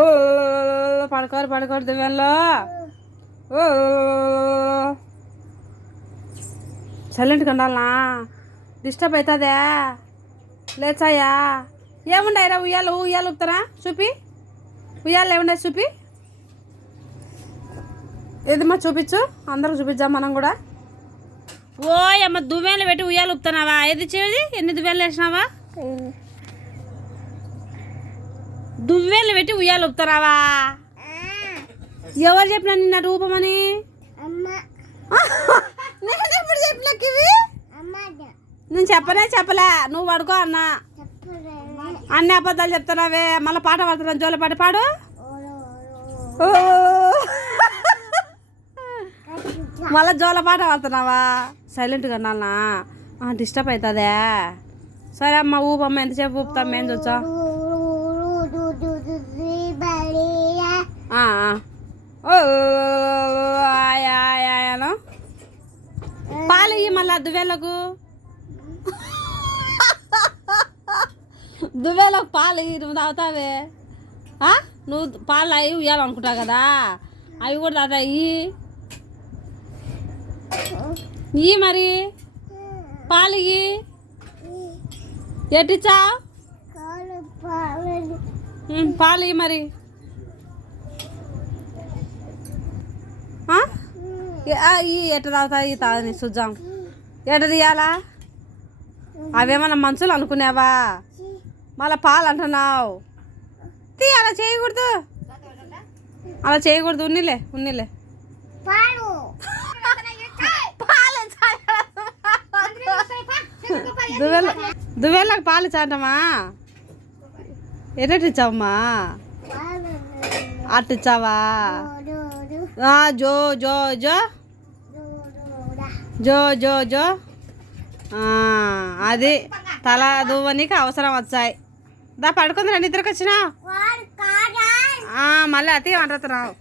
ఓ పడుకోరు పడుకోరు దువ్వెనలో. ఓ సైలెంట్గా ఉండాలనా? డిస్టర్బ్ అవుతుందా? లేచాయా? ఏముండయిరా ఉయ్యాలు ఉయ్యాలు ఊపుతారా? చూపి ఉయ్యాలు ఏముండే చూపి. ఏదమ్మా చూపించు, అందరూ చూపించాం మనం కూడా. ఓ అమ్మ దువ్వెనలు పెట్టి ఉయ్యాలు ఊపుతున్నావా? ఏది చేది? ఎన్ని దువ్వెనలు వేసినావా? దువ్వెనలు పెట్టి ఉయ్యాలు ఊపుతున్నావా? ఎవరు చెప్పినా నిన్న రూపమని? నేను ఎప్పుడు చెప్పినాకి ఇవి? నేను చెప్పలే, నువ్వు పడుకో అన్నా. అన్ని అబద్ధాలు చెప్తున్నావే. మళ్ళీ పాట పాడుతున్నా, జోల పాట పాడు. మళ్ళీ జోల పాట పాడుతున్నావా? సైలెంట్గా ఉండాలనా? డిస్టర్బ్ అవుతుందే. సరే అమ్మ ఊపమ్మ, ఎంతసేపు ఊపుతాం మేము చూచా. పాలు ఇయ్యి మళ్ళా దువ్వెలకు. దువ్వెలకు పాలు ఇయ్యి, నువ్వు తాగుతావే. నువ్వు పాలు అవి ఇవ్వాలనుకుంటావు కదా, అవి కూడా తాగుతాయి. ఇయ్యి మరి పాలు ఇయ్యి. ఎట్టిచ్చా పాలు ఇయ్యి మరి. ఎట్ట తాగుతాయి తాగని చూద్దాం. ఎట్ట తీయాలా? అవేమన్నా మనుషులు అనుకునేవా? మళ్ళీ పాలు అంటున్నావు. అలా చేయకూడదు, అలా చేయకూడదు. ఉన్నిలే దువ్వెళ్ళకి పాలు ఇచ్చాంటమ్మా. ఎట్టిచ్చావమ్మా? అట్టిచ్చావా? జో జో జో జో జో జో. అది తల దువ్వనికి అవసరం వచ్చాయి. దా పడుకుందిరా, నిద్రకు వచ్చినా. మళ్ళీ అతి వండుతున్నావు.